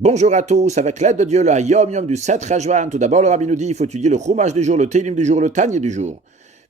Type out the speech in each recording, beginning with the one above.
Bonjour à tous, avec l'aide de Dieu, le Yom Yom du 7 Rajvan. Tout d'abord, le Rabbi nous dit il faut étudier le Chumash du jour, le Télim du jour, le Tanya du jour.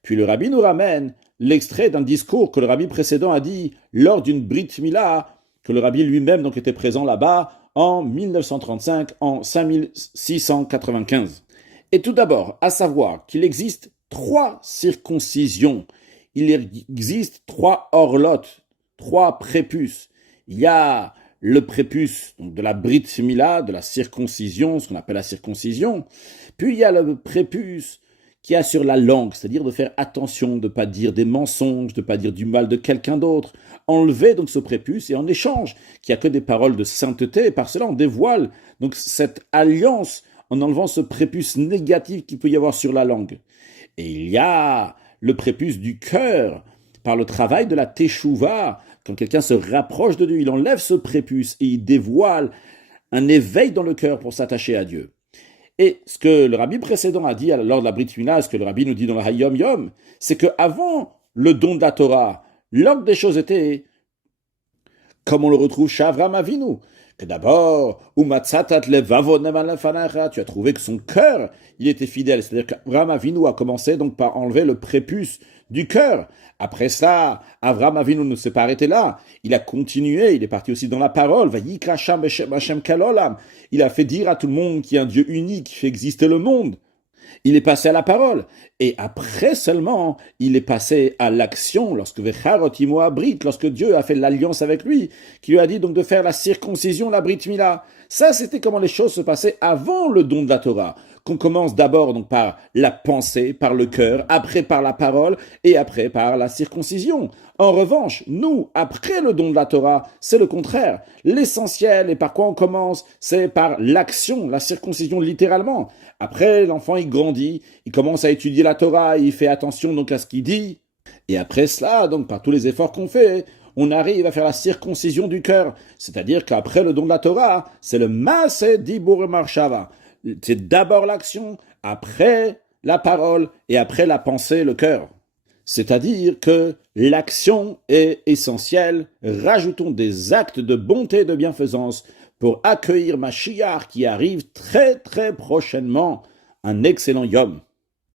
Puis le Rabbi nous ramène l'extrait d'un discours que le Rabbi précédent a dit lors d'une Brit Mila, que le Rabbi lui-même donc était présent là-bas en 1935, en 5695. Et tout d'abord, à savoir qu'il existe 3 circoncisions. Il existe 3 orlotes, 3 prépuces. Il y a le prépuce donc de la Brit Mila, de la circoncision, ce qu'on appelle la circoncision. Puis il y a le prépuce qui a sur la langue, c'est-à-dire de faire attention, de ne pas dire des mensonges, de ne pas dire du mal de quelqu'un d'autre. Enlever donc ce prépuce et en échange, qu'il n'y a que des paroles de sainteté, et par cela on dévoile donc cette alliance en enlevant ce prépuce négatif qu'il peut y avoir sur la langue. Et il y a le prépuce du cœur, par le travail de la teshuva. Quand quelqu'un se rapproche de Dieu, il enlève ce prépuce et il dévoile un éveil dans le cœur pour s'attacher à Dieu. Et ce que le rabbi précédent a dit lors de la Brit Mila, ce que le rabbi nous dit dans le Hayom Yom, c'est qu'avant le don de la Torah, l'ordre des choses était, comme on le retrouve chez Avram Avinu, que d'abord, tu as trouvé que son cœur, il était fidèle. C'est-à-dire qu'Avram Avinu a commencé donc par enlever le prépuce du cœur. Après ça, Avram Avinu ne s'est pas arrêté là. Il a continué, il est parti aussi dans la parole. Il a fait dire à tout le monde qu'il y a un Dieu unique qui fait exister le monde. Il est passé à la parole. Et après seulement, il est passé à l'action, lorsque Dieu a fait l'alliance avec lui, qui lui a dit donc de faire la circoncision, la Brit Mila. Ça, c'était comment les choses se passaient avant le don de la Torah. Qu'on commence d'abord donc par la pensée, par le cœur, après par la parole, et après par la circoncision. En revanche, nous, après le don de la Torah, c'est le contraire. L'essentiel, et par quoi on commence, c'est par l'action, la circoncision littéralement. Après, l'enfant, il grandit, il commence à étudier la Torah, il fait attention donc à ce qu'il dit. Et après cela, donc par tous les efforts qu'on fait, on arrive à faire la circoncision du cœur. C'est-à-dire qu'après le don de la Torah, c'est le Maaseh Dibur Marshava. C'est d'abord l'action, après la parole et après la pensée, le cœur. C'est-à-dire que l'action est essentielle. Rajoutons des actes de bonté et de bienfaisance pour accueillir Mashiach qui arrive très très prochainement. Un excellent Yom.